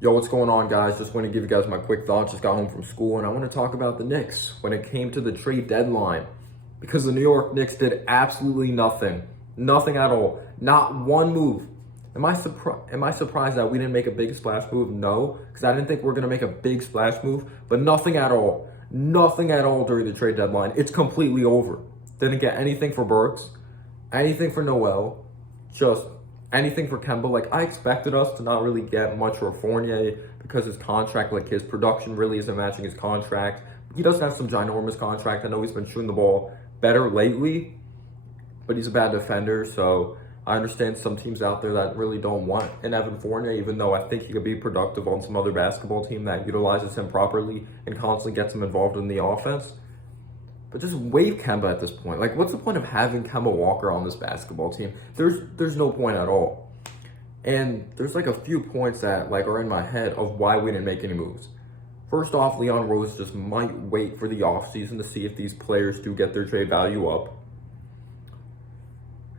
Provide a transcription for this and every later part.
Yo, what's going on, guys? Just want to give you guys my quick thoughts. Just got home from school, and I want to talk about the Knicks when it came to the trade deadline. Because the New York Knicks did absolutely nothing. Nothing at all. Not one move. Am I surprised that we didn't make a big splash move? No, because I didn't think we are going to make a big splash move. But nothing at all. Nothing at all during the trade deadline. It's completely over. Didn't get anything for Burks. Anything for Noel. Just anything for Kemba. Like, I expected us to not really get much for Fournier because his contract, like his production really isn't matching his contract. He does have some ginormous contract. I know he's been shooting the ball better lately, but he's a bad defender. So I understand some teams out there that really don't want an Evan Fournier, even though I think he could be productive on some other basketball team that utilizes him properly and constantly gets him involved in the offense. But just waive Kemba at this point. Like, what's the point of having Kemba Walker on this basketball team? There's no point at all. And there's like a few points that like are in my head of why we didn't make any moves. First off, Leon Rose just might wait for the offseason to see if these players do get their trade value up.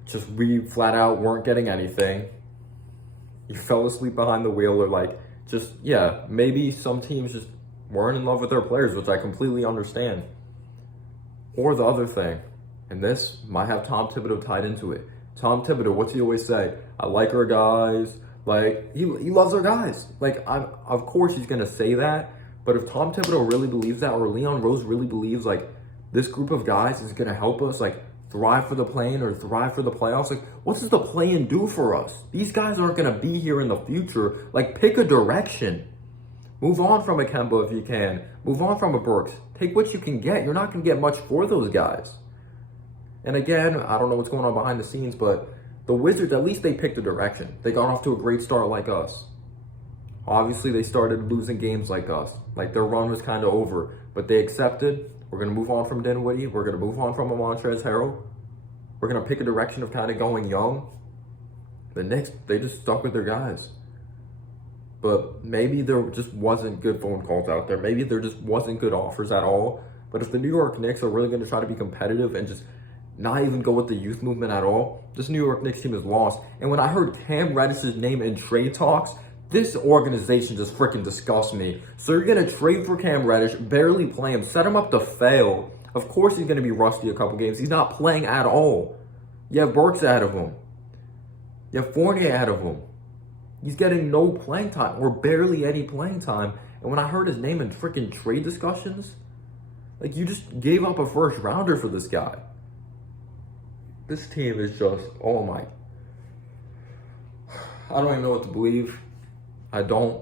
Just we flat out weren't getting anything. You fell asleep behind the wheel, or like just, yeah, maybe some teams just weren't in love with their players, which I completely understand. Or the other thing, and this might have Tom Thibodeau tied into it. Tom Thibodeau, what's he always say? I like our guys. Like, he loves our guys. Like, of course he's going to say that. But if Tom Thibodeau really believes that, or Leon Rose really believes, like, this group of guys is going to help us, like, thrive for the play-in or thrive for the playoffs, like, what does the play-in do for us? These guys aren't going to be here in the future. Like, pick a direction. Move on from a Kemba if you can. Move on from a Burks. Take what you can get. You're not going to get much for those guys. And again, I don't know what's going on behind the scenes, but the Wizards, at least they picked a direction. They got off to a great start like us. Obviously, they started losing games like us. Like, their run was kind of over. But they accepted. We're going to move on from Dinwiddie. We're going to move on from a Montrezl Harrell. We're going to pick a direction of kind of going young. The Knicks, they just stuck with their guys. But maybe there just wasn't good phone calls out there. Maybe there just wasn't good offers at all. But if the New York Knicks are really going to try to be competitive and just not even go with the youth movement at all, this New York Knicks team is lost. And when I heard Cam Reddish's name in trade talks, this organization just freaking disgusts me. So you're going to trade for Cam Reddish, barely play him, set him up to fail. Of course he's going to be rusty a couple games. He's not playing at all. You have Burks ahead of him. You have Fournier ahead of him. He's getting no playing time, or barely any playing time. And when I heard his name in freaking trade discussions, like, you just gave up a first rounder for this guy. This team is just, oh my. I don't even know what to believe. I don't.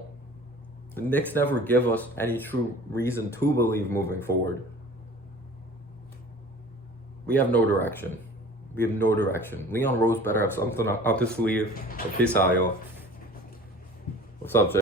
The Knicks never give us any true reason to believe moving forward. We have no direction. We have no direction. Leon Rose better have something up his sleeve. Peace out, y'all. What's up, Jay?